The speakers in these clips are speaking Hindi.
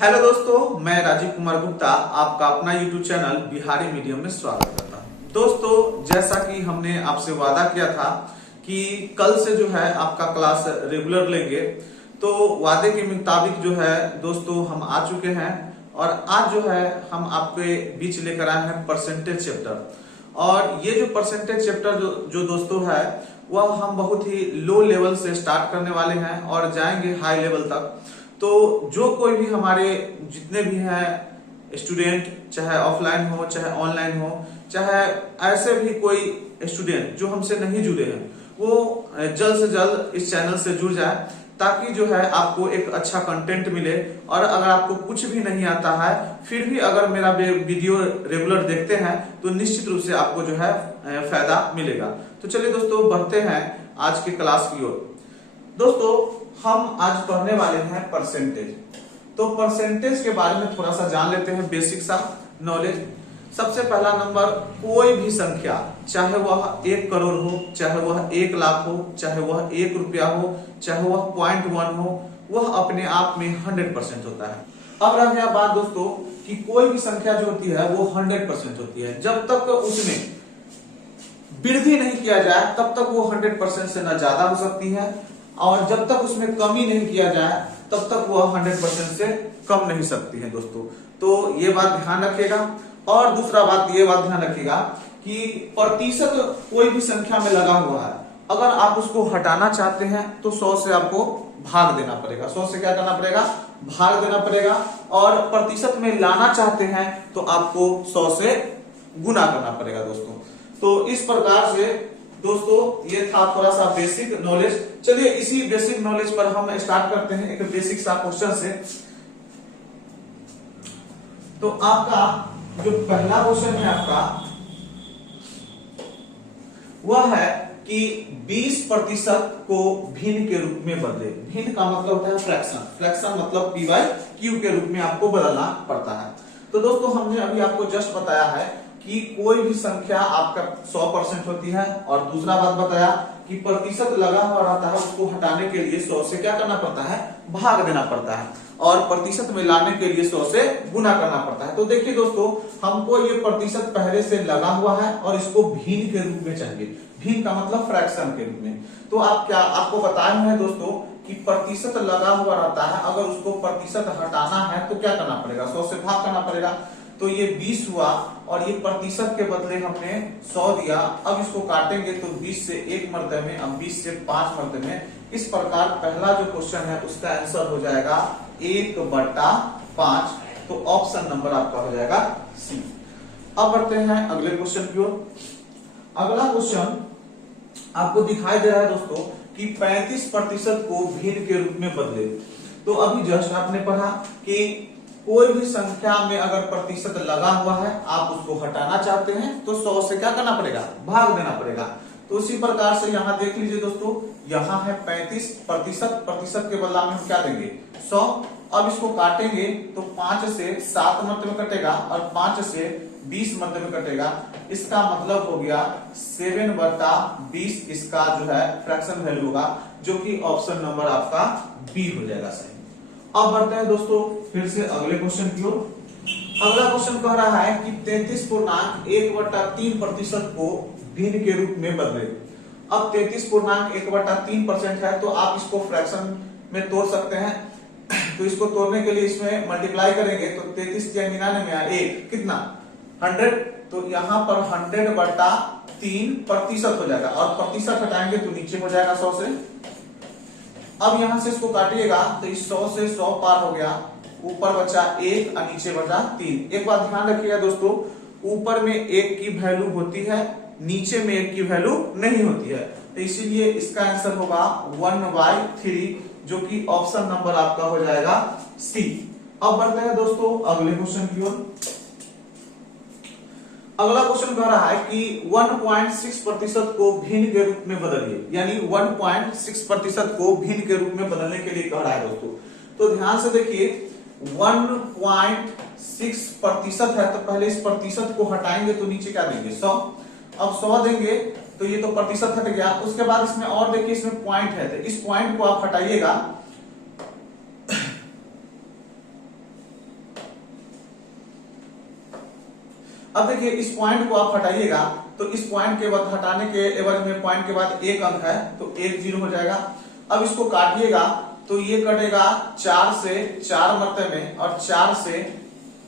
हेलो दोस्तों, मैं राजीव कुमार गुप्ता आपका अपना यूट्यूब चैनल बिहारी मीडियम में स्वागत करता हूं। दोस्तों, जैसा कि हमने आपसे वादा किया था कि कल से जो है आपका क्लास रेगुलर लेंगे, तो वादे के मुताबिक जो है दोस्तों हम आ चुके हैं और आज जो है हम आपके बीच लेकर आए हैं परसेंटेज चैप्टर। और ये जो परसेंटेज चैप्टर जो दोस्तों है वह हम बहुत ही लो लेवल से स्टार्ट करने वाले हैं और जाएंगे हाई लेवल तक। तो जो कोई भी हमारे जितने भी हैं स्टूडेंट, चाहे ऑफलाइन हो चाहे ऑनलाइन हो, चाहे ऐसे भी कोई स्टूडेंट जो हमसे नहीं जुड़े हैं, वो जल्द से जल्द इस चैनल से जुड़ जाए ताकि जो है आपको एक अच्छा कंटेंट मिले। और अगर आपको कुछ भी नहीं आता है फिर भी अगर मेरा वीडियो रेगुलर देखते हैं तो निश्चित रूप से आपको जो है फायदा मिलेगा। तो चलिए दोस्तों, बढ़ते हैं आज की क्लास की ओर। दोस्तों, हम आज पढ़ने वाले हैं परसेंटेज। तो परसेंटेज के बारे में थोड़ा सा जान लेते हैं, बेसिक सा नॉलेज। सबसे पहला नंबर, कोई भी संख्या, चाहे वह 1 करोड़ हो, चाहे वह 1 लाख हो, चाहे वह 1 रुपया हो, चाहे वह 0.1 हो, वह अपने आप में 100% होता है। अब रह गया बात दोस्तों कि कोई भी संख्या जो होती है वो 100% होती है। जब तक उसमें वृद्धि नहीं किया जाए तब तक वो 100% से न ज्यादा हो सकती है, और जब तक उसमें कमी नहीं किया जाए तब तक वह 100% से कम नहीं सकती है दोस्तों। तो ये बात ध्यान रखिएगा। और दूसरा बात ये बात ध्यान रखिएगा कि प्रतिशत कोई भी संख्या में लगा हुआ है, अगर आप उसको हटाना चाहते हैं तो 100 से आपको भाग देना पड़ेगा। 100 से क्या करना पड़ेगा? भाग देना पड़ेगा। और प्रतिशत में लाना चाहते हैं तो आपको 100 से गुना करना पड़ेगा दोस्तों। तो इस प्रकार से दोस्तों ये था थोड़ा सा बेसिक नॉलेज। चलिए इसी बेसिक नॉलेज पर हम स्टार्ट करते हैं एक बेसिक सा क्वेश्चन से। तो आपका जो पहला क्वेश्चन है आपका वह है कि 20% को भिन्न के रूप में बदले। भिन्न का मतलब होता है फ्रैक्शन। फ्रैक्शन मतलब p/q के रूप में आपको बदलना पड़ता है। तो दोस्तों हमने अभी आपको जस्ट बताया है कि कोई भी संख्या आपका 100% होती है, और दूसरा बात बताया कि प्रतिशत लगा हुआ रहता है, उसको हटाने के लिए 100 से क्या करना पड़ता है? भाग देना पड़ता है, और प्रतिशत में लाने के लिए 100 से गुना करना पड़ता है। तो देखिए दोस्तों, हमको ये प्रतिशत पहले से लगा हुआ है और इसको भिन्न के रूप में चाहिए। भिन्न का मतलब फ्रैक्शन के रूप में। तो आपको बताए हैं दोस्तों कि प्रतिशत लगा हुआ रहता है, अगर उसको प्रतिशत हटाना है तो क्या करना पड़ेगा? 100 से भाग करना पड़ेगा। तो ये 20 हुआ और ये प्रतिशत के बदले हमने 100 दिया। अब इसको काटेंगे तो 20 से 1 मरते में, अब 20 से 5 मरते में। इस प्रकार पहला जो क्वेश्चन है उसका आंसर हो जाएगा 1/5। तो ऑप्शन नंबर आपका हो जाएगा सी। अब बढ़ते हैं अगले क्वेश्चन की ओर। अगला क्वेश्चन आपको दिखाई दे रहा है दोस्तों कि 35% को भिन्न के रूप में बदले। तो अभी जस्ट आपने पढ़ा कि कोई भी संख्या में अगर प्रतिशत लगा हुआ है, आप उसको हटाना चाहते हैं तो 100 से क्या करना पड़ेगा? भाग देना पड़ेगा। तो उसी प्रकार से यहाँ देख लीजिए दोस्तों, यहाँ है 35%, प्रतिशत के बदला में हम क्या देंगे? 100। अब इसको काटेंगे तो 5 से 7 मरते में कटेगा और 5 से 20 मरते में कटेगा। इसका मतलब हो गया 7/20 इसका जो है फ्रैक्शन वैल्यू होगा, जो कि ऑप्शन नंबर आपका बी हो जाएगा सही। अब बढ़ते हैं दोस्तों फिर से अगले क्वेश्चन की ओर। अगला क्वेश्चन कह रहा है कि 33.1/3% को भिन्न के रूप में बदले। अब 33.1/3% है तो आप इसको फ्रैक्शन में तोड़ सकते हैं। तो इसको तोड़ने के लिए इसमें मल्टीप्लाई करेंगे तो 33 या 99 में 1 कितना? 100। तो यहाँ पर 100/3% हो जाएगा, और प्रतिशत हटाएंगे तो नीचे हो जाएगा 100 से। अब यहां से इसको काटिएगा तो इस 100 से 100 पार हो गया, ऊपर बचा 1 और नीचे बचा 3। एक बात ध्यान रखिएगा दोस्तों, ऊपर में 1 की वैल्यू होती है, नीचे में 1 की वैल्यू नहीं होती है। तो इसीलिए इसका आंसर होगा 1/3, जो कि ऑप्शन नंबर आपका हो जाएगा सी। अब बढ़ते हैं दोस्तों अगले क्वेश्चन की ओर। अगला क्वेश्चन कह रहा है कि 1.6% को भिन्न के रूप में बदलिए। यानी 1.6% को भिन्न के रूप में बदलने के लिए कह रहा है दोस्तों। तो ध्यान से देखिए, 1.6% है तो पहले इस प्रतिशत को हटाएंगे तो नीचे क्या देंगे? 100। अब 100 देंगे तो ये तो प्रतिशत हट गया। उसके बाद इसमें और देखिए, इसमें पॉइंट है तो इस पॉइंट को आप हटाइएगा अब देखिए इस पॉइंट को आप हटाइएगा तो इस पॉइंट के बाद हटाने के एवज में पॉइंट के बाद एक अंक है तो 1 0 हो जाएगा। अब इसको काटिएगा तो ये कटेगा 4 से 4 मरते में और 4 से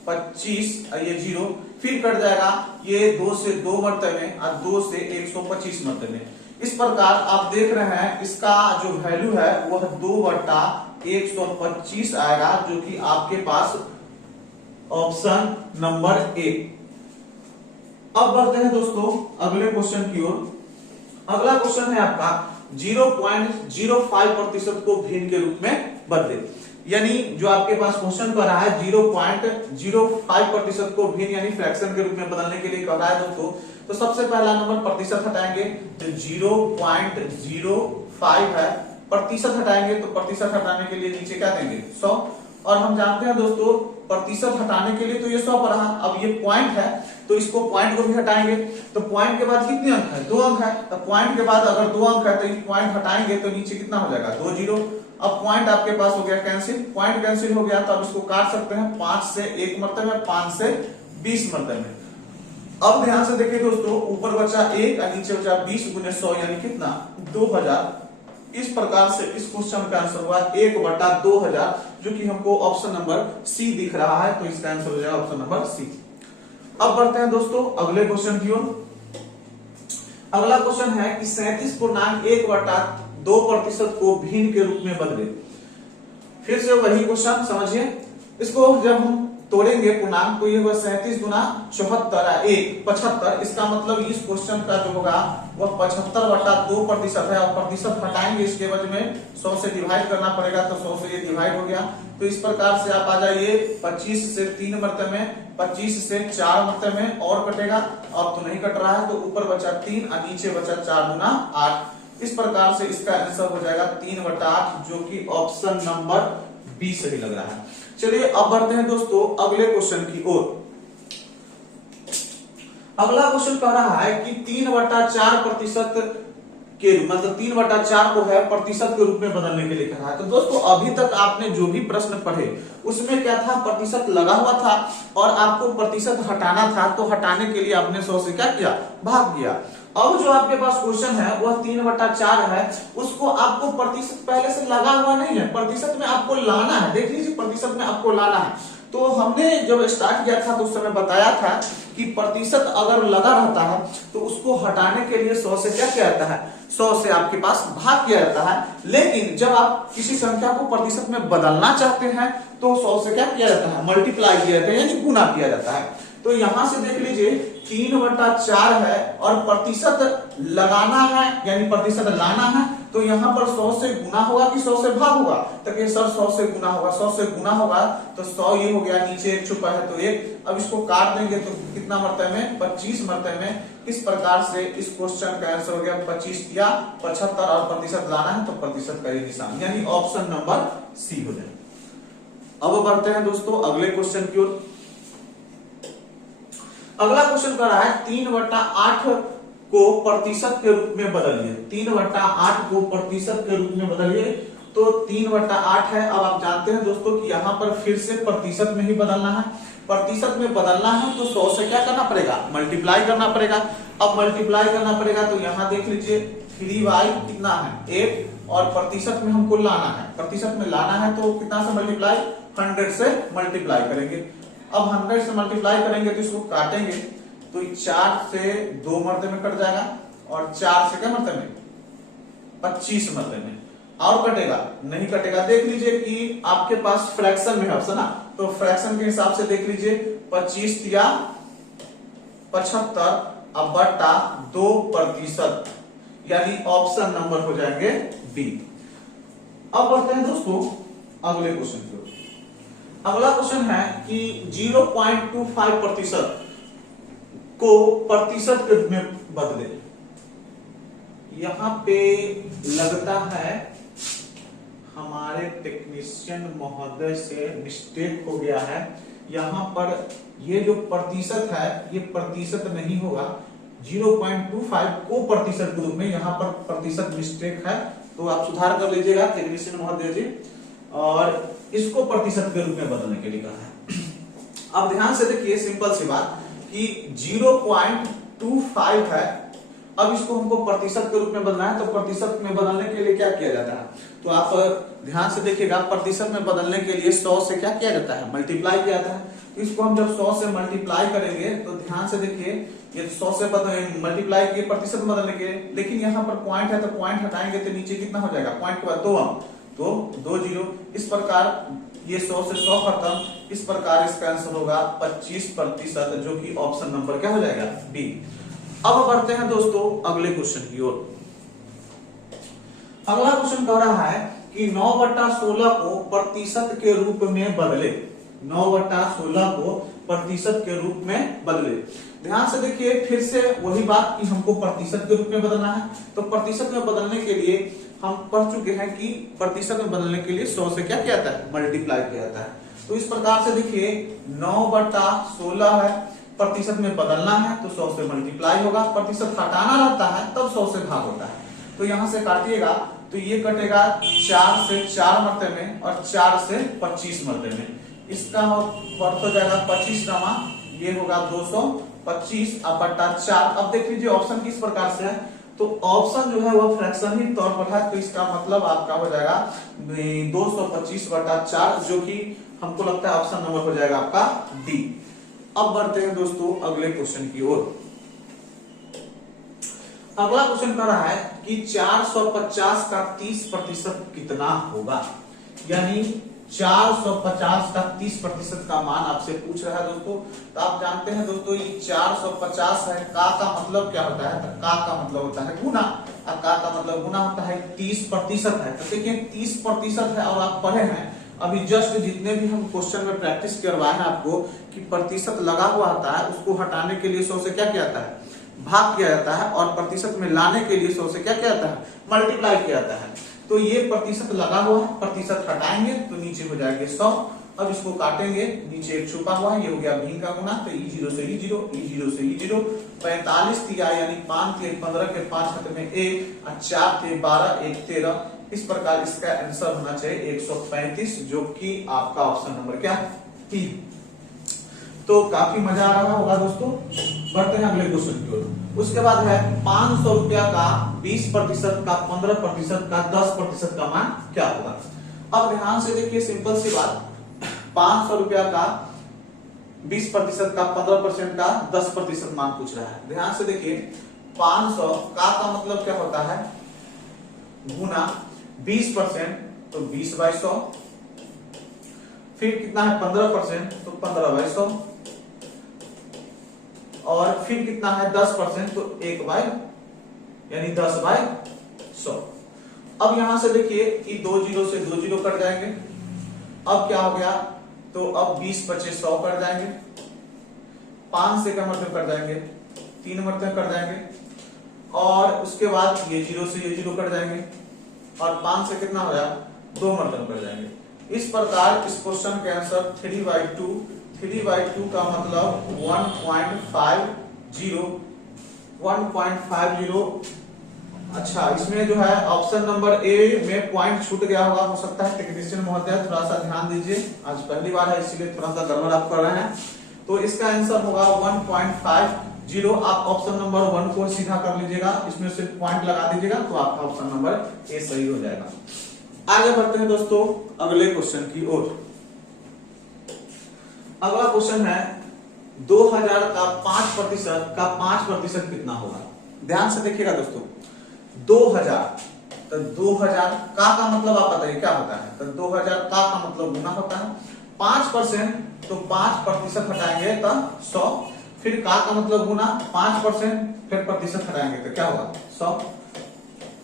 25 ये 0, फिर कट जाएगा ये 2 से 2 मरते में और 2 से 125 मरते में। इस प्रकार आप देख रहे हैं इसका जो वैल्यू है वह 2/125 आएगा, जो कि आपके पास ऑप्शन नंबर ए। अब बढ़ते हैं दोस्तों अगले क्वेश्चन की ओर। अगला क्वेश्चन है आपका 0.05% को भिन्न के रूप में बदले, यानी जो आपके पास क्वेश्चन कर रहा है 0.05% को भिन्न यानी फ्रैक्शन के रूप में बदलने के लिए कह रहा है दोस्तों। तो सबसे पहला नंबर प्रतिशत हटाएंगे तो 0.05 है, प्रतिशत हटाएंगे तो प्रतिशत हटाने के लिए नीचे क्या देंगे 100, और हम जानते हैं दोस्तों प्रतिशत हटाने के लिए तो ये 100 पर रहा। अब ये पॉइंट है तो इसको पॉइंट को भी हटाएंगे तो पॉइंट के बाद कितने अंक है 2 अंक है, तो पॉइंट के बाद अगर 2 अंक है तो इस पॉइंट हटाएंगे तो नीचे कितना हो जाएगा 2 0। अब पॉइंट आपके पास हो गया कैंसिल, पॉइंट कैंसिल हो गया तो अब इसको काट सकते हैं 5 से 1 मरते में, 5 से 20 मरते में। अब ध्यान से देखिए दोस्तों ऊपर बचा 1 और नीचे बचा 20 गुने 100 यानी कितना 2000। इस प्रकार से इस क्वेश्चन का आंसर हुआ 1/2000, जो कि हमको ऑप्शन नंबर सी दिख रहा है, तो इसका आंसर हो जाएगा ऑप्शन नंबर सी। अब बढ़ते हैं दोस्तों अगले क्वेश्चन की ओर। अगला क्वेश्चन है कि 37.1/2% को भिन्न के रूप में बदले। फिर से वही क्वेश्चन समझिए, इसको जब हम तोड़ेंगे पूर्णांक तो ये होगा 37 गुना 75। इसका मतलब इस क्वेश्चन का जो होगा वह 75/2% है, और प्रतिशत हटाएंगे इसके वजह में 100 से डिवाइड करना पड़ेगा तो 100 से ये डिवाइड हो गया। तो इस प्रकार से आप आ जाइए 25 से 3 मरते में, 25 से 4 मरते में और कटेगा, अब तो नहीं कट रहा है तो ऊपर बचा 3 और नीचे बचा 4 गुना 8। इस प्रकार से इसका आंसर हो जाएगा 3/8, जो कि ऑप्शन नंबर बी सही लग रहा है। चलिए अब बढ़ते हैं दोस्तों अगले क्वेश्चन की ओर। अगला क्वेश्चन कह रहा है कि 3/4% के रूप मतलब 3/4 को है प्रतिशत के रूप में बदलने के लिए कह रहा है। तो दोस्तों अभी तक आपने जो भी प्रश्न पढ़े उसमें क्या था, प्रतिशत लगा हुआ था और आपको प्रतिशत हटाना था, तो हटाने के लिए आपने 100 से क्या किया भाग दिया। अब जो आपके पास क्वेश्चन है वह 3/4 है, उसको आपको प्रतिशत पहले से लगा हुआ नहीं है, प्रतिशत में आपको लाना है। देख लीजिए प्रतिशत में आपको लाना है। तो हमने जब स्टार्ट किया था तो उस समय बताया था कि प्रतिशत अगर लगा रहता है तो उसको हटाने के लिए 100 से क्या किया जाता है, 100 से आपके पास भाग किया जाता है। लेकिन जब आप किसी संख्या को प्रतिशत में बदलना चाहते हैं तो 100 से क्या किया जाता है, मल्टीप्लाई किया जाता है, यानी गुना किया जाता है। तो यहां से देख लीजिए 3/4 है और प्रतिशत लगाना है यानी प्रतिशत लाना है, तो यहाँ पर 100 से गुना होगा कि 100 से भाग होगा, तो सर 100 से गुना होगा। 100 से गुना होगा तो 100 ये हो गया, नीचे 1 छुपा है तो 1। अब इसको काट देंगे तो कितना मरते में 25 मरते में। इस प्रकार से इस क्वेश्चन का आंसर हो गया 25 या 75, और प्रतिशत लाना है तो प्रतिशत का ये निशान यानी ऑप्शन नंबर सी हो जाए। अब बढ़ते हैं दोस्तों अगले क्वेश्चन की ओर। अगला क्वेश्चन कर रहा है 3/8 को प्रतिशत के रूप में बदलिए। 3/8 को प्रतिशत के रूप में बदलिए, तो 3/8 है। अब आप जानते हैं दोस्तों कि यहाँ पर फिर से प्रतिशत में ही बदलना है। प्रतिशत में बदलना है तो 100 से क्या करना पड़ेगा, मल्टीप्लाई करना पड़ेगा। अब मल्टीप्लाई करना पड़ेगा तो यहाँ देख लीजिए 3y कितना है 8, और प्रतिशत में हमको लाना है, प्रतिशत में लाना है तो कितना से मल्टीप्लाई 100 से मल्टीप्लाई करेंगे। अब 100 से मल्टीप्लाई करेंगे तो इसको काटेंगे तो 4 से 2 मरते में कट जाएगा, और 4 से क्या मरते में 25 मरते में, और कटेगा नहीं कटेगा। देख लीजिए कि आपके पास फ्रैक्शन में है ऑप्शन ना, तो फ्रैक्शन के हिसाब से देख लीजिए 25 या 75/2%, यानी ऑप्शन नंबर हो जाएंगे बी। अब बढ़ते हैं दोस्तों अगले क्वेश्चन की ओर। अगला क्वेश्चन है कि 0.25% को प्रतिशत के रूप में बदले। यहां पे लगता है हमारे टेक्नीशियन महोदय से मिस्टेक हो गया है। यहाँ पर ये जो प्रतिशत है ये प्रतिशत नहीं होगा, 0.25 को प्रतिशत के रूप में, यहाँ पर प्रतिशत मिस्टेक है, तो आप सुधार कर लीजिएगा टेक्नीशियन महोदय जी। और इसको प्रतिशत के रूप में बदलने के लिए कहा है। अब ध्यान से देखिए सिंपल सी बात कि 0.25 है। अब इसको हमको प्रतिशत के रूप में बदलना है, तो प्रतिशत में बदलने के लिए क्या किया जाता है, तो आप ध्यान से देखिएगा, प्रतिशत में बदलने के लिए 100 से क्या किया जाता है, मल्टीप्लाई किया जाता है। तो इसको हम जब 100 से मल्टीप्लाई करेंगे तो ध्यान से देखिए, ये 100 से मल्टीप्लाई किए प्रतिशत में बदलने के लिए, लेकिन यहाँ पर पॉइंट है तो पॉइंट हटाएंगे तो नीचे कितना हो जाएगा, पॉइंट के बाद 2 अंक, तो 2 जीरो। इस प्रकार ये 100 से 100 खत्म। इस प्रकार इसका आंसर होगा 25%, जो कि ऑप्शन नंबर क्या हो जाएगा, बी। अब बढ़ते हैं दोस्तों अगले क्वेश्चन की ओर। अगला क्वेश्चन कह रहा है कि 9/16 को प्रतिशत के रूप में बदले, 9/16 को प्रतिशत के रूप में बदले। ध्यान से देखिए, फिर से वही बात कि हमको प्रतिशत के रूप में बदलना है। तो प्रतिशत में बदलने के लिए हम पढ़ चुके हैं कि प्रतिशत में बदलने के लिए 100 से क्या किया जाता है, मल्टीप्लाई किया जाता है। तो इस प्रकार से देखिए 9/16 है, प्रतिशत में बदलना है तो 100 से मल्टीप्लाई होगा, प्रतिशत हटाना रहता है तब 100 से भाग होता है। तो यहां से काटिएगा तो ये कटेगा 4 से 4 मरते में और 4 से 25 मरते में। इसका अर्थ हो जाएगा 25 नमा, ये होगा 225 अब बटा 4। अब देख लीजिए ऑप्शन किस प्रकार से है, तो ऑप्शन जो है वो फ्रैक्शन ही तौर पर है, तो इसका मतलब आपका हो जाएगा 225/4, जो कि हमको लगता है ऑप्शन नंबर हो जाएगा आपका डी। अब बढ़ते हैं दोस्तों अगले क्वेश्चन की ओर। अगला क्वेश्चन कह रहा है कि 450 का 30% कितना होगा, यानी 450 का 30% का मान आपसे पूछ रहा है दोस्तों। तो आप जानते हैं दोस्तों ये 450 है, का मतलब क्या होता है, तो का मतलब होता है गुना, और का मतलब गुना होता है 30% है। तो देखिए 30% है और आप पढ़े हैं अभी जस्ट जितने भी हम क्वेश्चन में प्रैक्टिस करवाए हैं आपको कि प्रतिशत लगा हुआ आता है, उसको हटाने के लिए 100 से क्या किया जाता है, भाग किया जाता है, और प्रतिशत में लाने के लिए 100 से क्या किया जाता है, मल्टीप्लाई किया जाता है। तो ये प्रतिशत लगा हुआ है, प्रतिशत हटाएंगे तो नीचे हो जाएंगे 100। अब इसको काटेंगे, नीचे एक छुपा हुआ है, ये हो गया भी का गुना, तो E0 से E0, E0 से E0, 45 थी यानी 5 थे 15 के 5 हाथ में 1 और 4 थे 12 1 13। इस प्रकार इसका आंसर होना चाहिए 135, जो कि आपका ऑप्शन नंबर क्या टी। तो काफी मजा आ रहा होगा दोस्तों। बढ़ते हैं अगले क्वेश्चन की ओर। उसके बाद है 500 रुपया का 20% का 15% का 10% का मान क्या होगा। अब ध्यान से देखिए, सिंपल सी बात, 500 रुपया का 20% का 15% का 10% मान पूछ रहा है। ध्यान से देखिए 500 का मतलब क्या होता है, गुना 20%, तो 20/100, फिर कितना है 15%, तो 15/100, और फिर कितना है 10%, तो 1/, यानी 10/100। अब यहां से देखिए कि 2 जीरो से 2 जीरो कट जाएंगे। अब क्या हो गया, तो अब 20 बचे 100 कट जाएंगे, 5 से क्या मतलब कट जाएंगे, 3 मतलब कट जाएंगे, और उसके बाद ये 0 से ये 0 कट जाएंगे, और 5 से कितना हो जाएगा, 2 मतलब कट जाएंगे। इस प्रकार इस क्वेश्चन के आंसर 3/2, 3/2 का मतलब 1.50। अच्छा, इसमें जो है ऑप्शन नंबर ए में पॉइंट छूट गया होगा, हो सकता है टेक्नीशियन महोदय थोड़ा सा ध्यान दीजिए, आज पहली बार है इसीलिए थोड़ा सा गड़बड़ आप कर रहे हैं। तो इसका आंसर होगा 1.50। आप ऑप्शन नंबर 1 को सीधा कर लीजिएगा, इसमें से पॉइंट लगा दीजिएगा, तो आपका ऑप्शन नंबर ए सही हो जाएगा। आगे बढ़ते हैं दोस्तों अगले क्वेश्चन की ओर। अगला क्वेश्चन है 2000 का 5% कितना होगा। ध्यान से देखिएगा दोस्तों, 2000, तो 2000 का मतलब आप बताइए क्या होता है, तो 2000 का मतलब गुना होता है, 5%, तो 5% हटाएंगे तो 100, फिर का मतलब गुना 5%, फिर प्रतिशत हटाएंगे तो क्या होगा 100।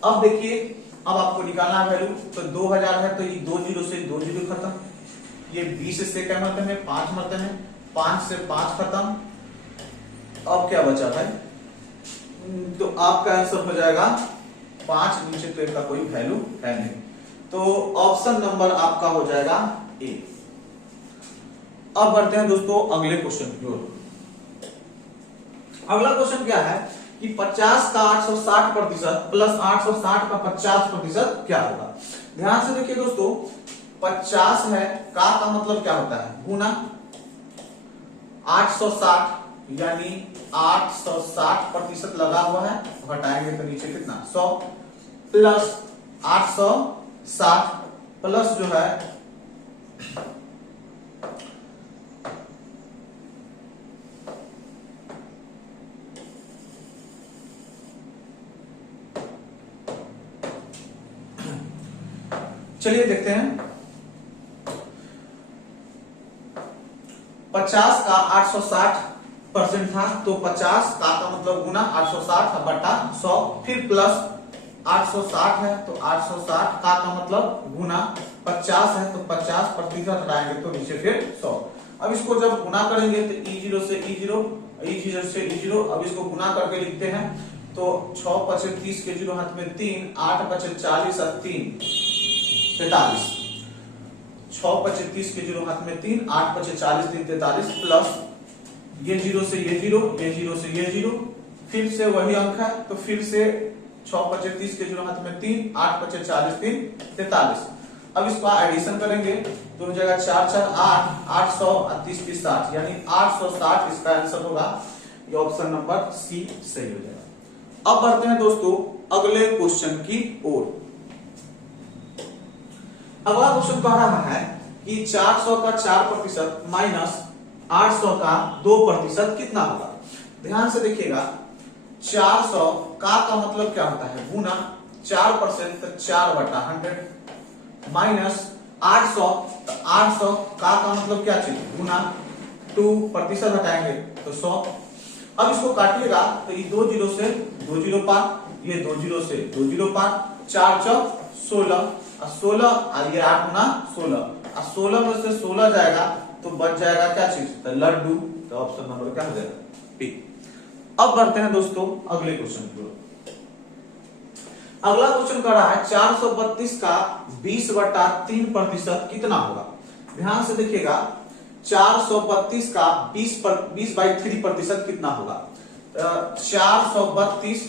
अब देखिए, अब आपको निकालना है वैल्यू, तो 2000 है तो ये 2 जीरो से 2 जीरो खत्म, ये 20 से क्या मरते हैं 5 मरते हैं, 5 से 5 खत्म। अब क्या बचा भाई, तो आपका आंसर हो जाएगा 5, नीचे तो इसका कोई वैल्यू है नहीं, तो ऑप्शन नंबर आपका हो जाएगा ए। अब बढ़ते हैं दोस्तों अगले क्वेश्चन की ओर। अगला क्वेश्चन क्या है कि 50 का 860% प्लस 860 का 50% क्या होगा। ध्यान से देखिए दोस्तों, 50 है, का मतलब क्या होता है, गुना 860, यानी 860% लगा हुआ है, घटाएंगे तो नीचे कितना 100 प्लस 860 प्लस जो है चलिए देखते हैं 50 का 860% था तो 50 का मतलब गुना 860 बटा 100 फिर प्लस 860 है तो 860 का मतलब गुना 50 है तो 50% हटाएंगे तो नीचे फिर 100। अब इसको जब गुना करेंगे तो E0 से E0 E0 से E0 अब इसको गुना करके लिखते हैं तो 6 पचे 30 के 0 हाथ में 3 8 पचे 40 और 3 43 6 पचे 30 के 0 हाथ में 3 8 पचे 40 3 43 प्लस ये 0 से ये 0 ये 0 से ये 0 फिर से वही अंक है तो फिर से 6 पचे 30 के 0 हाथ में 3 8 पचे 40 3 43। अब इसका एडिशन करेंगे तो हो जाएगा 4 4 8 800 और 30 30 60 यानी 860 इसका आंसर होगा। ये ऑप्शन नंबर सी सही हो जाएगा। अब बढ़ते हैं दोस्तों अगले क्वेश्चन की ओर। अगला क्वेश्चन कह रहा है कि 400 का 4% माइनस 800 का 2% कितना होगा। ध्यान से देखिएगा 400 का मतलब क्या होता है गुना 4% तो 4 बटा 100 माइनस 800 तो 800 का मतलब क्या चीज गुना 2% हटाएंगे तो 100। अब इसको काटिएगा तो ये 2 0 से 2 0 पार, ये 2 0 से 2 0 पार, 4 चौक 16 और 16 और ये 8 गुना 16 और 16 में से 16 जाएगा तो बच जाएगा क्या चीज तो लड्डू। तो ऑप्शन नंबर क्या हो जाएगा बी। अब बढ़ते हैं दोस्तों अगले क्वेश्चन की ओर। अगला क्वेश्चन कर रहा है 432 का 20/3% कितना होगा। ध्यान से देखिएगा 432 का 20/3% कितना होगा। 432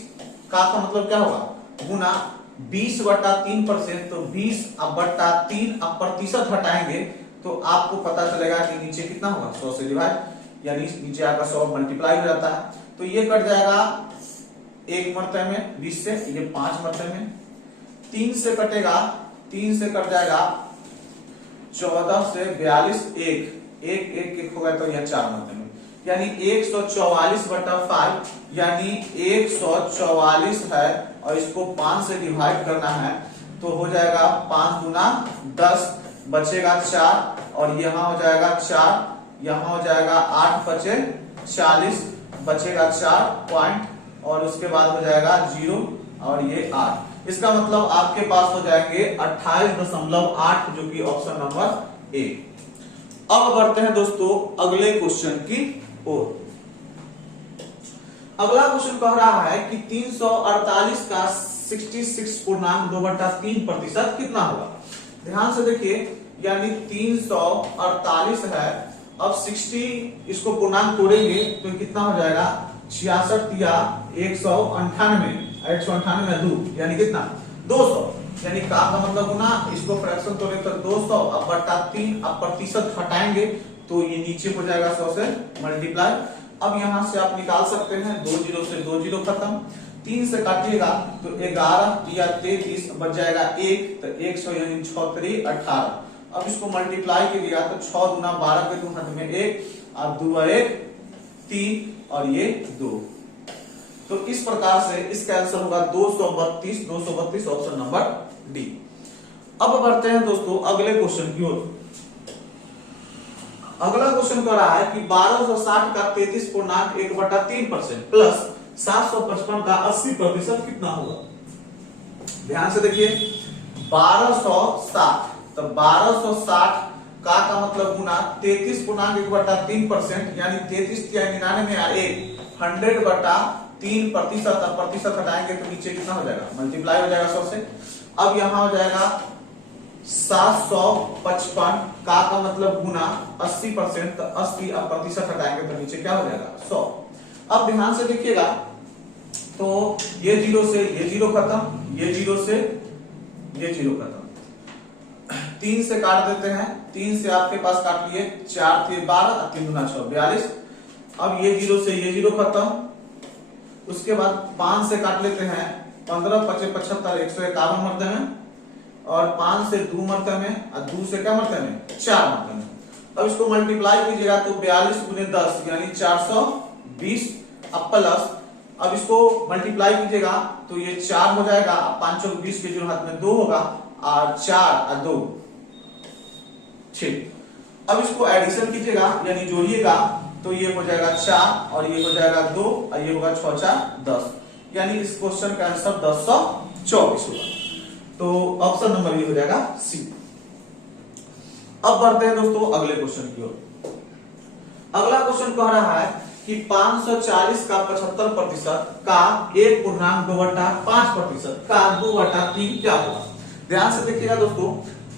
का मतलब क्या होगा गुना 20/3% तो 20/3 अब प्रतिशत हटाएंगे तो आपको पता चलेगा कि नीचे कितना होगा 100 से डिवाइड यानी नीचे आकर 100 मल्टीप्लाई हो जाता है तो ये कट जाएगा 1 मरतबे में 20 से, ये 5 मरतबे में 3 से कटेगा, 3 से कट जाएगा 14 से 42 1 होगा तो यह 4 मरतबे में यानी 144/5 यानी 144 है और इसको 5 से डिवाइड करना है तो हो जाएगा 5 गुना 10 बचेगा 4 और यहाँ हो जाएगा 4 यहाँ हो जाएगा 8 बचे 40 बचेगा 4 पॉइंट और उसके बाद हो जाएगा 0 और ये 8। इसका मतलब आपके पास हो जाएंगे 28.8 जो कि ऑप्शन नंबर ए। अब बढ़ते हैं दोस्तों अगले क्वेश्चन की ओर। अगला क्वेश्चन कह रहा है कि 348 का 66.2/3% कितना होगा। ध्यान से देखिए यानी 348 है अब 60 इसको पूर्णांक तोड़ेंगे तो कितना हो जाएगा 66 या 198 198 2 यानी कितना 200 यानी का मतलब गुना इसको फ्रैक्शन तोड़े तो 200 अब बटा 3 अब प्रतिशत हटाएंगे तो ये नीचे हो जाएगा 100 से मल्टीप्लाई। अब यहां से आप निकाल सकते हैं 2 0 से 2 0 खत्म, 3 से काटिएगा तो 11 या 33 बच जाएगा 1 तो 100 यानी 6 3 18। अब इसको मल्टीप्लाई कीजिएगा तो 6 गुना 12 के 2 हाथ में 1 और 2 1 3 और ये 2। तो इस प्रकार से इसका आंसर होगा 232 ऑप्शन नंबर डी। अब बढ़ते हैं दोस्तों अगले क्वेश्चन की ओर। अगला क्वेश्चन कह रहा है कि 1260 का 33.1/3% प्लस 755 का 80% कितना होगा। ध्यान से देखिए 1260 तो 1260 का मतलब गुना 33.1/3% यानी 33 या 99 या 100/3% प्रतिशत हटाएंगे तो नीचे कितना हो जाएगा मल्टीप्लाई हो जाएगा 100 से। अब यहां हो जाएगा 755 का मतलब गुना 80% तो 80 अब प्रतिशत हटाएंगे तो नीचे क्या हो जाएगा 100। अब ध्यान से देखिएगा तो ये 0 से ये 0 खत्म, ये 0 से ये 0 खत्म, 3 से काट देते हैं, 3 से आपके पास काट लिए 4 3 12 3 गुना 6 42 अब ये 0 से ये 0 खत्म। उसके बाद 5 से काट लेते हैं, 15 5 75 151 मरते में, और 5 से 2 मरते में, और 2 से क्या मरते में 4 मरते में। अब इसको मल्टीप्लाई कीजिएगा तो 42 गुने 10 यानी 420। अब प्लस, अब इसको मल्टीप्लाई कीजिएगा तो ये 4 हो जाएगा, 5 और 20 के जो हाथ में 2 होगा, और 4 और 2 6। अब इसको एडिशन कीजिएगा यानी जोड़िएगा तो ये हो जाएगा 4 और ये हो जाएगा 2 और ये होगा 6 4 10, यानी इस क्वेश्चन का आंसर 1024 होगा। तो ऑप्शन नंबर ये हो जाएगा सी। अब बढ़ते हैं दोस्तों अगले क्वेश्चन की ओर। अगला क्वेश्चन कह रहा है कि 540 का 75% का 1.2/5% का 2/3 क्या होगा। ध्यान से देखिएगा दोस्तों,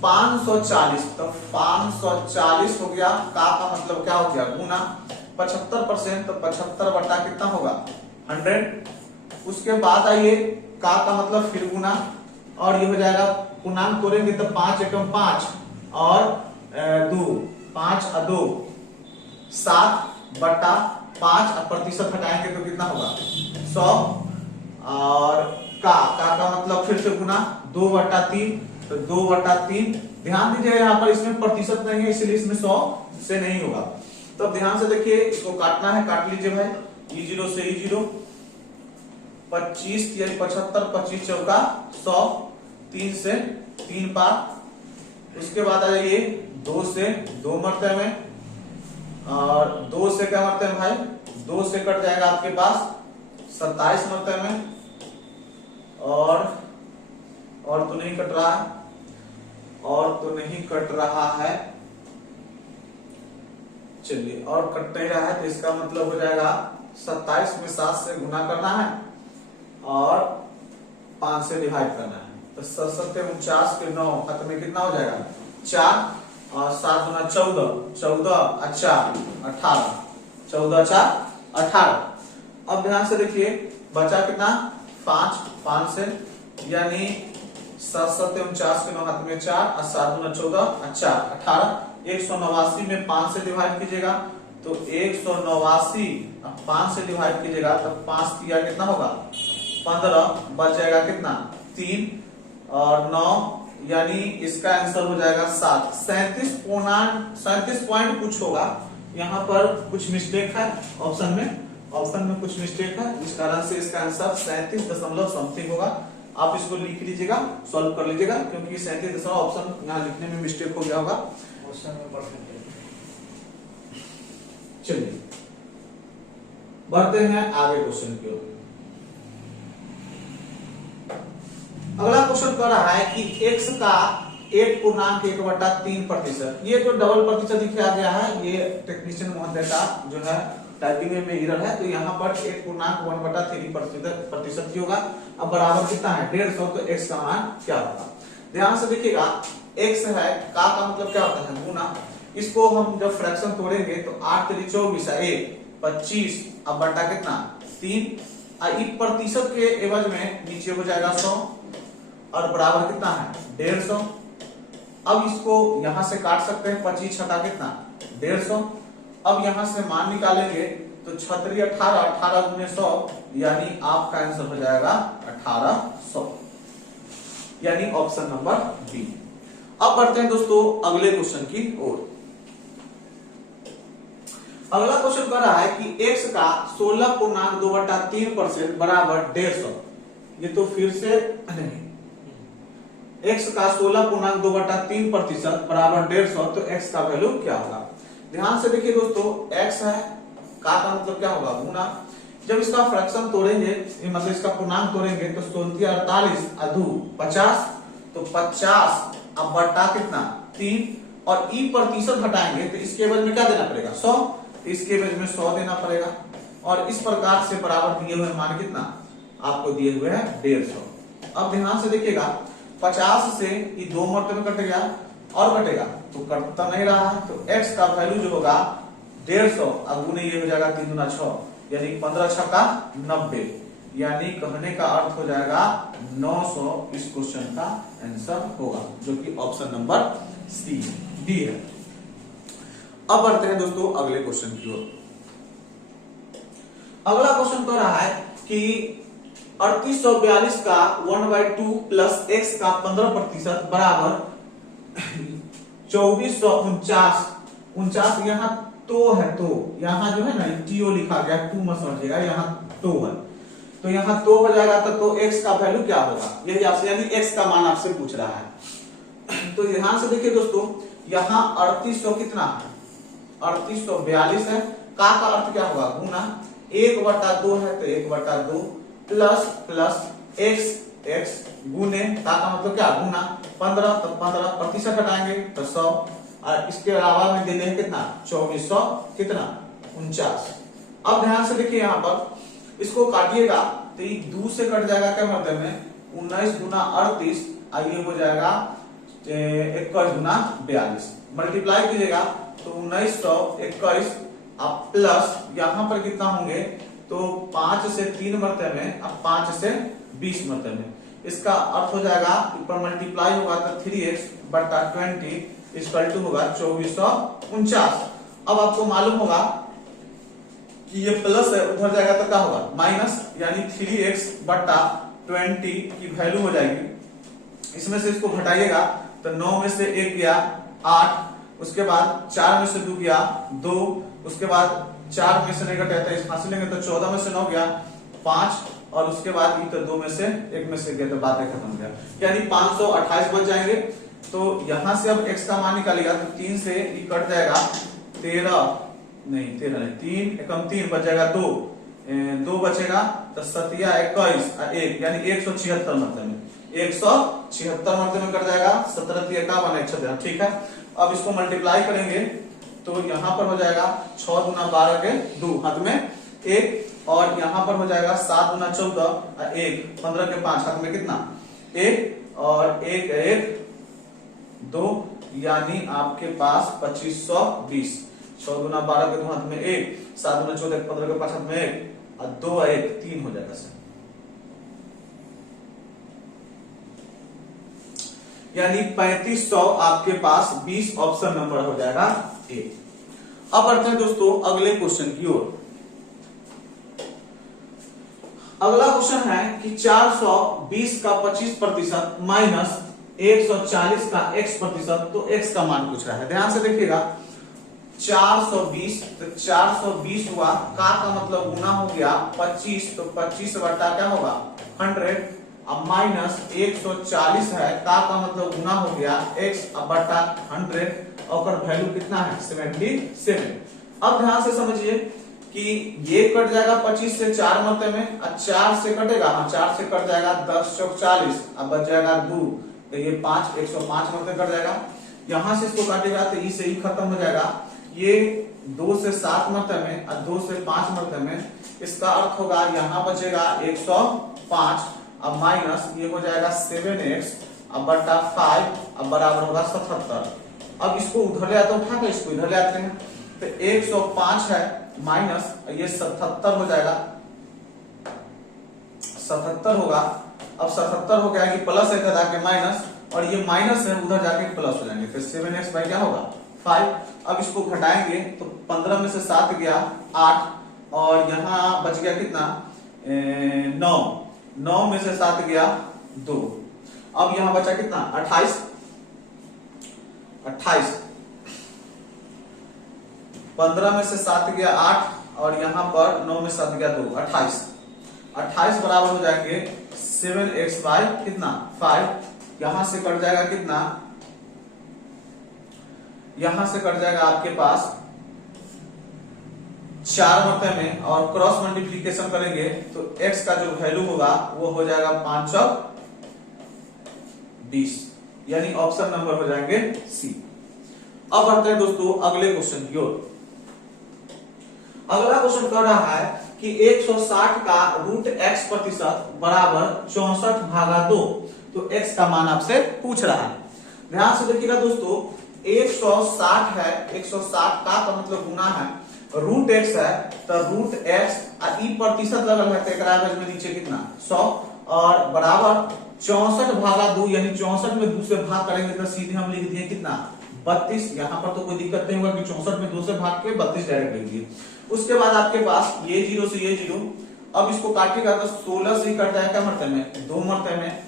540 तो 540 हो गया, का मतलब क्या हो गया गुना, 75% तो 75 बटा कितना होगा 100। उसके बाद आइए का मतलब फिर गुना, और ये हो जाएगा पूर्णांक तोड़ेंगे तो 5 एकम 5 और 2 5 और 2 7 बटा 5 और प्रतिशत हटाएंगे तो कितना होगा 100, और का मतलब फिर से गुना 2/3 तो 2/3। ध्यान दीजिए यहाँ पर इसमें प्रतिशत नहीं है इसलिए इसमें 100 से नहीं होगा। तो ध्यान से देखिए, इसको काटना है, काट लीजिए भाई, E0 से E0, 25 या 75 25 चौका 100, 3 से 3 पार। उसके बाद आ जाइए 2 से 2 मरते में, और 2 से क्या मरते हैं भाई 2 से कट जाएगा आपके पास 27 मरते में, और तो नहीं कट रहा है, और तो नहीं कट रहा है, चलिए और कट नहीं रहा है तो इसका मतलब हो जाएगा 27 में 7 से गुना करना है और 5 से डिवाइड करना है। तो 7 49 के 9 खत्म में कितना हो जाएगा 4, और 7 गुना 14, 14 और 4 18, 14 4 18। अब ध्यान से देखिए बचा कितना 5 से, यानी 7 7 49 के 9 हाथ में 4 और 7 गुना 14 और 4 18। 189 में 5 से डिवाइड कीजिएगा तो 189 अब 5 से डिवाइड कीजिएगा तो 5 दिया कितना होगा 15, बच जाएगा कितना 3 और 9, यानी इसका आंसर हो जाएगा 7। 37 पॉइंट कुछ होगा, यहाँ पर कुछ मिस्टेक है ऑप्शन में कुछ मिस्टेक है, इस कारण से इसका आंसर 37 दशमलव समथिंग होगा। आप इसको लिख लीजिएगा, सॉल्व कर लीजिएगा, क्योंकि 37 दशमलव ऑप्शन यहाँ लिखने में मिस्टेक हो गया होगा। चलिए बढ़ते हैं आगे क्वेश्चन की ओर। अगला क्वेश्चन कह रहा है कि x का 1.1/3%। ये जो डबल प्रतिशत दिखाया गया है ये टेक्नीशियन महोदय का जो है टाइपिंग में एरर है, तो यहाँ पर 1.1/3% ही होगा। अब बराबर कितना है 150, तो x का मान क्या होगा। ध्यान से देखिएगा, x है का मतलब क्या होता है गुना। इसको हम जब फ्रैक्शन तोड़ेंगे तो 8 3 24 1 25, अब बटा कितना 3, प्रतिशत के एवज में नीचे हो जाएगा 100 और बराबर कितना है 150। अब इसको यहां से काट सकते हैं, 25 छठा कितना 150। अब यहां से मान निकालेंगे तो 6 18, 18 गुने 100, यानी आपका आंसर हो जाएगा 1800, यानी ऑप्शन नंबर बी। अब बढ़ते हैं दोस्तों अगले क्वेश्चन की ओर। अगला क्वेश्चन कह रहा है कि x का 16.2/3% बराबर 150। ये तो फिर से नहीं, x का 16.2/3% बराबर 150, तो x का वैल्यू क्या होगा। ध्यान से देखिए दोस्तों, x है का मतलब क्या होगा गुना। जब इसका फ्रैक्शन तोड़ेंगे मतलब इसका पूर्णांक तोड़ेंगे तो 16 48 अधू 50, तो 50 अब बटा कितना 3, और ई प्रतिशत हटाएंगे तो इसके एवज में क्या देना पड़ेगा 100, इसके एवज में 100 देना पड़ेगा। और इस प्रकार से बराबर दिए हुए मान कितना आपको दिए हुए हैं 150। अब ध्यान से देखिएगा 50 से ये 2 मरतबे कट गया और कटेगा तो कटता नहीं रहा है, तो x का वैल्यू जो होगा 150, अब गुने ये हो जाएगा 3 गुना 6, यानी 15 छक्का 90, यानी कहने का अर्थ हो जाएगा 900 इस क्वेश्चन का आंसर होगा, जो कि ऑप्शन नंबर सी डी है। अब बढ़ते हैं दोस्तों अगले क्वेश्चन की ओर। अगला क्वेश्चन कह रहा है कि 3842 का 1/2 प्लस x का 15% बराबर 2449। 49 यहाँ तो है, तो यहाँ जो है ना टीओ लिखा गया, टू मत समझिएगा, यहाँ तो है, तो यहाँ तो हो जाएगा। तो x का वैल्यू क्या होगा, यही आपसे, यानी x का मान आपसे पूछ रहा है। तो ध्यान से देखिए दोस्तों, यहाँ 3800 कितना है, 3842 है, का अर्थ क्या होगा, गुना 1/2 है तो 1/2 प्लस प्लस x गुने का मतलब क्या, गुना 15, तो 15 प्रतिशत हटाएंगे तो 100, और इसके अलावा में देने हैं कितना 2400 कितना 49। अब ध्यान से देखिए यहाँ पर इसको काटिएगा तो ये 2 से कट जाएगा क्या मतलब में 19 गुना 38, ये हो जाएगा 21 गुना 42, मल्टीप्लाई कीजिएगा तो 1921, अब प्लस यहाँ पर कितना होंगे तो 5 से 3 मरते में, अब 5 से 20 मरते में, इसका अर्थ हो जाएगा ऊपर मल्टीप्लाई होगा तो 3x बटा 20 इक्वल टू होगा 2449। अब आपको मालूम होगा कि ये प्लस है, उधर जाएगा तो क्या होगा माइनस, यानी 3x बटा 20 की वैल्यू हो जाएगी। इसमें से इसको घटाइएगा तो 9 में से 1 गया 8, उसके बाद 4 में से 2 गया 2, उसके बाद 4 में से नहीं घटाया तो हासिल लेंगे तो 14 में से 9 गया 5, और उसके बाद ये तो 2 में से 1 में से गया तो बातें खत्म हो गया, यानी 528 बच जाएंगे। तो यहां से अब x का मान निकालेगा तो 3 से ये कट जाएगा 13 नहीं 3 एकम 3 बच जाएगा 2 बचेगा तो 7 या 21 1, यानी 176 मतलब में 176 मतलब में कट जाएगा, 17 3 51 113, ठीक है। अब इसको मल्टीप्लाई करेंगे तो यहाँ पर हो जाएगा 6 गुना 12 के 2 हाथ में 1, और यहाँ पर हो जाएगा 7 गुना 14 1, 15 के 5 हाथ में कितना 1, और 1 1 2, यानी आपके पास 2520। 6 गुना 12 के 2 हाथ में 1, 7 गुना 14 15 के 5 हाथ में 1, और 2 1 3 हो जाएगा सर, यानी 3500 आपके पास 20 ऑप्शन नंबर हो जाएगा ए। अब बढ़ते हैं दोस्तों अगले क्वेश्चन की ओर। अगला क्वेश्चन है कि 420 का 25% माइनस 140 का x%, तो x का मान पूछ रहा है। ध्यान से देखिएगा 420 तो 420 हुआ, का मतलब गुना हो गया 25, तो 25 बटा क्या होगा 100, अब माइनस 140 है, का मतलब गुना हो गया x बटा 100, और वैल्यू कितना है 77। अब ध्यान से समझिए कि ये कट जाएगा 25 से 4 मरते में, और 4 से कटेगा, हाँ 4 से कट जाएगा 10 चौक 40, अब बच जाएगा 2, तो ये 5 105 मरते कट जाएगा। यहां से इसको काटेगा तो ई से ही खत्म हो जाएगा, ये 2 से 7 मरते में और 2 से 5 मरते में, इसका अर्थ होगा यहाँ बचेगा 105, अब माइनस ये हो जाएगा 7x अब बटा 5 अब बराबर होगा 77। अब इसको उधर ले आते हैं, उठा के इसको इधर ले आते हैं तो 105 है माइनस ये 77 हो जाएगा, 77 होगा। अब 77 हो गया कि प्लस है इधर आके माइनस, और ये माइनस है उधर जाके प्लस हो जाएंगे, फिर 7x बाई क्या होगा 5। अब इसको घटाएंगे तो 15 में से 7 गया 8, और यहाँ बच गया कितना 9 में से 7 गया 2, अब यहाँ बचा कितना 28, 15 में से 7 गया 8, और यहाँ पर 9 में 7 गया 2, 28 बराबर हो जाएंगे 7x बाई कितना 5, यहां से कट जाएगा कितना, यहां से कट जाएगा आपके पास 4 मरते में, और क्रॉस मल्टीप्लीकेशन करेंगे तो x का जो वैल्यू होगा वो हो जाएगा 5 20, यानी ऑप्शन नंबर हो जाएंगे सी। अब बढ़ते हैं दोस्तों अगले क्वेश्चन की ओर। अगला क्वेश्चन कह रहा है कि 160 का रूट x% बराबर 64 भागा 2, तो x का मान आपसे पूछ रहा है। ध्यान से देखिएगा दोस्तों 160 है, 160 का मतलब गुना है, रूट x है तो रूट x ई प्रतिशत लगल है, तो एवरेज में नीचे कितना 100, और बराबर 64 भागा 2, यानी 64 में 2 से भाग करेंगे तो सीधे हम लिख दिए कितना 32। यहाँ पर तो कोई दिक्कत नहीं होगा कि 64 में 2 से भाग के 32 डायरेक्ट लिख दिए। उसके बाद आपके पास ये जीरो से ये जीरो, अब इसको काटिएगा तो 16 से ही कट जाएगा क्या मरते में, 2 मरते में।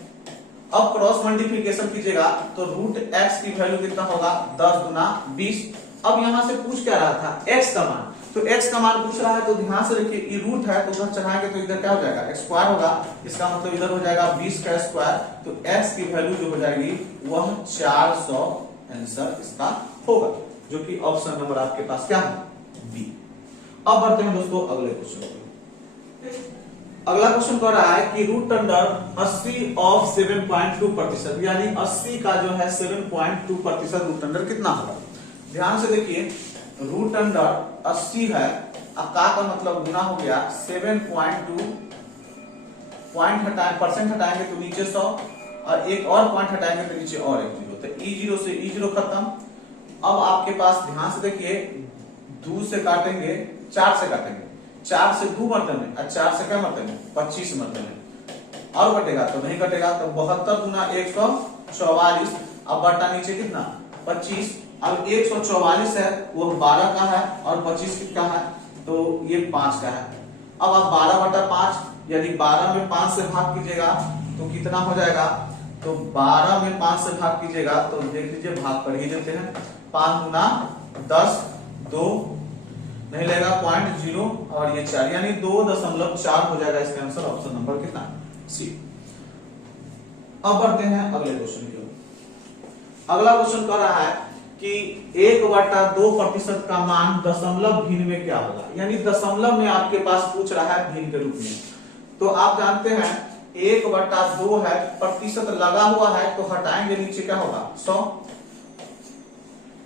अब क्रॉस मल्टीप्लीकेशन कीजिएगा तो रूट एक्स की वैल्यू कितना होगा, 10 गुना 20। अब यहां से पूछ क्या रहा था, एक्स का मान, तो x का मान पूछ रहा है तो ध्यान से देखिए, ये रूट है तो उधर चढ़ाएंगे तो इधर क्या हो जाएगा, स्क्वायर होगा, इसका मतलब इधर हो जाएगा 20 का स्क्वायर, तो x की वैल्यू जो हो जाएगी वह 400 आंसर इसका होगा, जो कि ऑप्शन नंबर आपके पास क्या है, बी। अब बढ़ते हैं दोस्तों अगले क्वेश्चन पे। अगला क्वेश्चन कह रहा है कि रूट अंडर 80 ऑफ 7.2%, यानी 80 का जो है 7.2% रूट अंडर कितना होगा। ध्यान से देखिए, रूट अंडर 80 है, अब का मतलब गुना हो गया 7.2, पॉइंट हटाए परसेंट हटाएंगे तो नीचे 100 और एक और पॉइंट हटाएंगे तो नीचे और एक जीरो, तो ई जीरो से ई जीरो खत्म। अब आपके पास ध्यान से देखिए, 2 से काटेंगे 4 से काटेंगे, 4 से 2 मरते में और 4 से क्या मरते में, 25 मरते में, और कटेगा तो नहीं कटेगा, तो 72 गुना 144, अब बटा नीचे कितना 25। अब 144 है वो 12 का है और 25 कितना है, तो ये 5 का है। अब आप 12/5 यानी 12 में 5 से भाग कीजिएगा तो कितना हो जाएगा, तो 12 में 5 से भाग कीजिएगा तो देख लीजिए भाग कर ही देते हैं, 5 गुना 10, 2 नहीं लगेगा 0.0 और ये 4 यानी 2.4 हो जाएगा इसका आंसर, ऑप्शन नंबर कितना, सी। अब बढ़ते हैं अगले क्वेश्चन की ओर। अगला क्वेश्चन कह रहा है कि 1/2% का मान दशमलव भिन्न में क्या होगा, यानी दशमलव में आपके पास पूछ रहा है भिन्न के रूप में। तो आप जानते हैं 1/2 है, प्रतिशत लगा हुआ है तो हटाएंगे नीचे क्या होगा 100।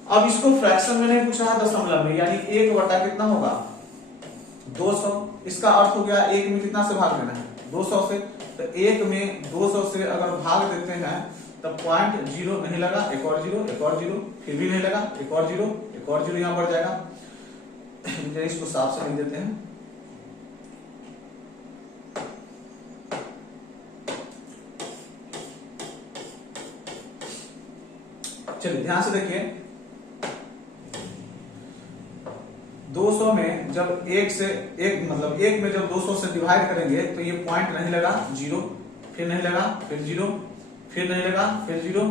अब इसको फ्रैक्शन में नहीं पूछा है, दशमलव में, यानी 1 कितना होगा 200। इसका अर्थ हो गया 1 में कितना से भाग देना है, 200 से, तो 1 में 200 से अगर भाग देते हैं तब 0.0 नहीं लगा, एक और जीरो, एक और जीरो, फिर भी नहीं लगा, एक और जीरो, एक और जीरो यहां बढ़ जाएगा। इसको साफ से लिख देते हैं, चलिए ध्यान से देखिए, 200 में जब 1 से 1 मतलब 1 में जब 200 से डिवाइड करेंगे तो ये पॉइंट नहीं लगा, जीरो, फिर नहीं लगा, फिर जीरो, फिर नहीं लगा, फिर जीरो,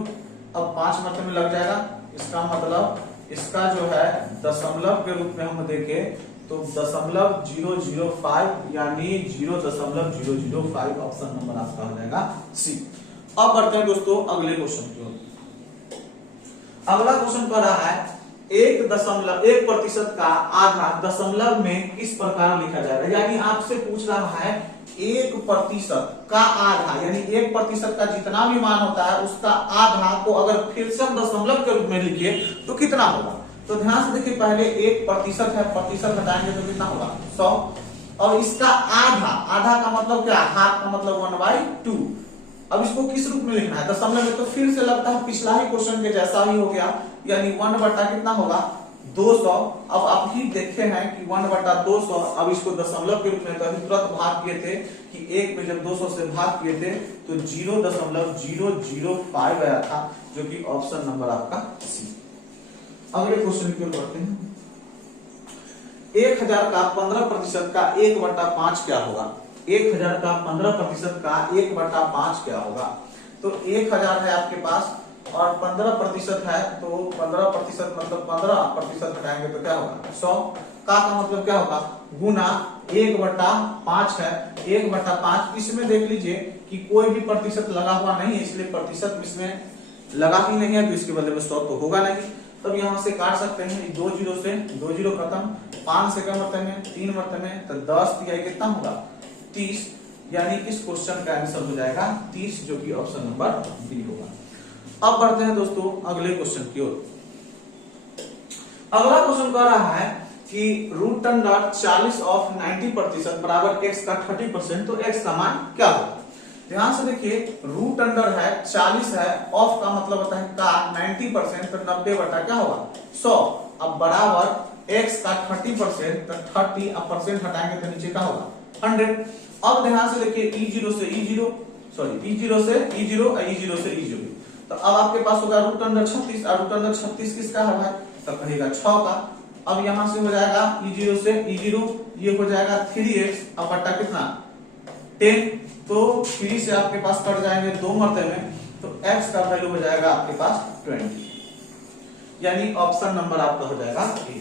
अब 5 मतलब में लग जाएगा। इसका मतलब इसका जो है दशमलव के रूप में हम देखें तो 0.005 यानी 0.005 ऑप्शन नंबर आपका हो जाएगा सी। अब बढ़ते हैं दोस्तों अगले क्वेश्चन की ओर। अगला क्वेश्चन कह रहा है 1% का आधा दशमलव में किस प्रकार लिखा जाएगा, यानी आपसे पूछ रहा है 1% का आधा, यानी 1% का जितना भी मान होता है उसका आधा को अगर फिर से हम दशमलव के रूप में लिखिए तो कितना होगा। तो ध्यान से देखिए, पहले 1% है, प्रतिशत हटाएंगे तो कितना होगा 100, और इसका आधा, आधा का मतलब क्या, हाफ का मतलब 1/2। अब इसको किस रूप में लिखना है, दशमलव में, तो फिर से लगता है पिछला ही क्वेश्चन के जैसा ही हो गया, यानी 1 कितना होगा 200। अब आप ही देखे हैं कि 1/200, अब इसको दशमलव के रूप में तो तुरंत भाग किए थे कि 1 में जब 200 से भाग किए थे तो 0.005 आया था, जो कि ऑप्शन नंबर आपका सी। अगले क्वेश्चन की ओर बढ़ते हैं। 1000 का 15% का 1/5 क्या होगा, 1000 का 15% का 1/5 क्या होगा। तो 1000 है आपके पास और 15% है, तो 15% मतलब 15% हटाएंगे तो क्या होगा 100 का मतलब क्या होगा गुना 1/5 है, 1/5। इसमें देख लीजिए कि कोई भी प्रतिशत लगा हुआ नहीं है, इसलिए प्रतिशत इसमें लगा ही नहीं है, तो इसके बदले में 100 तो होगा नहीं। तब यहां से काट सकते हैं, 2 जीरो से 2 जीरो खत्म, 5 से क्या मरते में 3 मरते में, तो 10 तिहाई कितना होगा 30, यानी इस क्वेश्चन का आंसर हो जाएगा 30, जो कि ऑप्शन नंबर बी होगा। अब बढ़ते हैं दोस्तों अगले क्वेश्चन की ओर। अगला क्वेश्चन कह रहा है कि रूट अंडर 40 ऑफ 90% बराबर x का 30%, तो x का मान क्या होगा। ध्यान से देखिए, रूट अंडर है 40 है, ऑफ का मतलब होता है का, 90% तो 90 बटा क्या होगा 100, अब बराबर x का 30%, तो 30 अब परसेंट हटाएंगे तो नीचे क्या होगा 100। अब ध्यान से देखिए, e0 से e0 सॉरी e0 से e0 और e0 से e0, तो अब आपके पास होगा रूट अंडर 36, और रूट अंडर 36 किसका है भाई, तो कहेगा 6 का। अब यहां से हो जाएगा E0 से E0, ये हो जाएगा 3x अब बट्टा कितना 10, तो 3 से आपके पास कट जाएंगे 2 मरते में, तो x का वैल्यू हो जाएगा आपके पास 20, यानी ऑप्शन नंबर आपका हो जाएगा ए।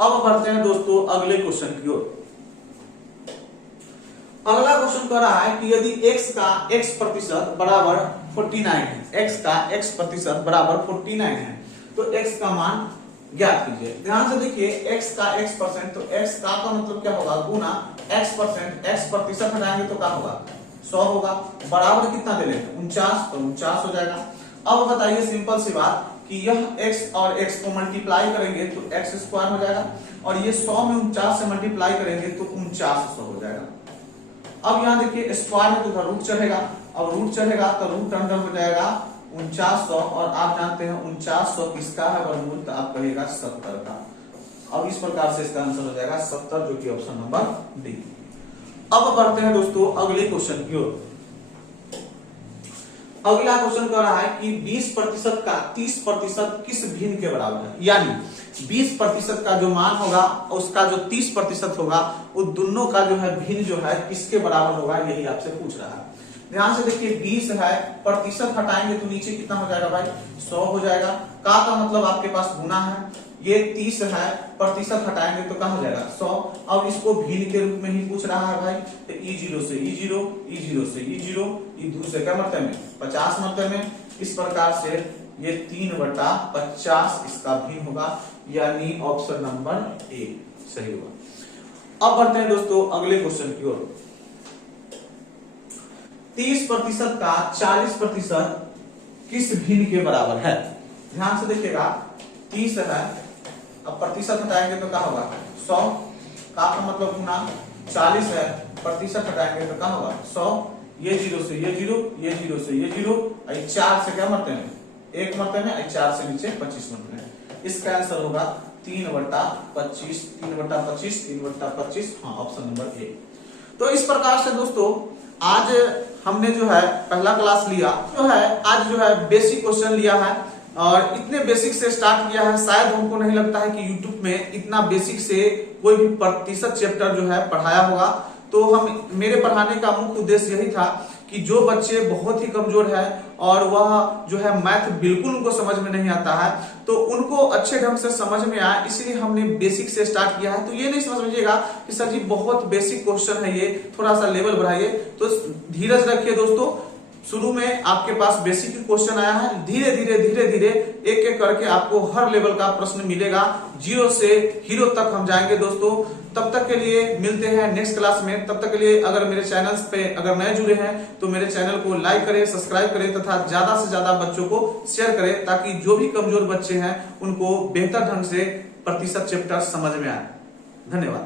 अब बढ़ते हैं दोस्तों अगले क्वेश्चन की ओर। अगला क्वेश्चन कह रहा है कि यदि x का x प्रतिशत बराबर 49 है, x का x प्रतिशत बराबर 49 है, तो x का मान ज्ञात कीजिए। ध्यान से देखिए x का x परसेंट, तो x का मतलब क्या होगा गुना x परसेंट, x प्रतिशत हटाएंगे तो क्या होगा 100 होगा, बराबर कितना दे लेंगे 49, तो 49 हो जाएगा। अब बताइए सिंपल सी बात कि यह x और x को मल्टीप्लाई करेंगे तो x स्क्वायर हो जाएगा, और ये 100 में 49 से मल्टीप्लाई करेंगे तो 4900 हो जाएगा। अब यहाँ देखिए स्क्वायर है तो उधर रूट चढ़ेगा, अब रूट चढ़ेगा तो रूट अंदर हो जाएगा 4900, और आप जानते हैं 4900 किसका है वर्गमूल, तो आप कहेगा 70 का। अब इस प्रकार से इसका आंसर हो जाएगा 70, जो कि ऑप्शन नंबर डी। अब बढ़ते हैं दोस्तों अगले क्वेश्चन की ओर। अगला क्वेश्चन कह रहा है कि 20% का 30% किस भिन्न के बराबर है, यानी 20% का जो मान होगा उसका जो 30% होगा वो दोनों का जो है भिन्न जो है किसके बराबर होगा, यही आपसे पूछ रहा है। ध्यान से देखिए 20 है, प्रतिशत हटाएंगे तो नीचे कितना हो जाएगा भाई 100 हो जाएगा, का मतलब आपके पास गुना है, ये 30 है, प्रतिशत हटाएंगे तो क्या हो जाएगा 100। अब इसको भिन्न के रूप में ही पूछ रहा है भाई, तो E0 से E0, E0 से E0, E2 से क्या मतलब में 50 मतलब में, इस प्रकार से ये 3/50 इसका भिन्न होगा, यानी ऑप्शन नंबर ए सही होगा। अब बढ़ते हैं दोस्तों अगले क्वेश्चन की ओर। 30% का 40% किस भिन्न के बराबर है। ध्यान से देखिएगा 30 है, अब प्रतिशत हटाएंगे तो क्या होगा 100, का मतलब गुना 40 है, प्रतिशत हटाएंगे तो क्या होगा 100, ये 0 से ये 0, ये 0 से ये 0, 4 से क्या मरते हैं 1 मरते हैं, 4 से नीचे 25 मरते हैं। इसका आंसर होगा 3/25, 3/25, 3/25, हाँ ऑप्शन नंबर ए। तो इस प्रकार से दोस्तों आज हमने जो है पहला क्लास लिया, जो है आज जो है बेसिक क्वेश्चन लिया है, और इतने बेसिक से स्टार्ट किया है। शायद हमको नहीं लगता है कि YouTube में इतना बेसिक से कोई भी प्रतिशत चैप्टर जो है पढ़ाया होगा। तो हम मेरे पढ़ाने का मुख्य उद्देश्य यही था कि जो बच्चे बहुत ही कमजोर है और वह जो है मैथ बिल्कुल उनको समझ में नहीं आता है, तो उनको अच्छे ढंग से समझ में आए, इसीलिए हमने बेसिक से स्टार्ट किया है। तो ये नहीं समझिएगा कि सर जी बहुत बेसिक क्वेश्चन है, ये थोड़ा सा लेवल बढ़ाइए। तो धीरज रखिए दोस्तों, शुरू में आपके पास बेसिक क्वेश्चन आया है, धीरे धीरे एक एक करके आपको हर लेवल का प्रश्न मिलेगा, 0 से हीरो तक हम जाएंगे दोस्तों। तब तक के लिए मिलते हैं नेक्स्ट क्लास में। तब तक के लिए अगर मेरे चैनल पे अगर नए जुड़े हैं तो मेरे चैनल को लाइक करें, सब्सक्राइब करें तथा ज्यादा से ज्यादा बच्चों को शेयर करें, ताकि जो भी कमजोर बच्चे हैं उनको बेहतर ढंग से प्रतिशत चैप्टर समझ में आए। धन्यवाद।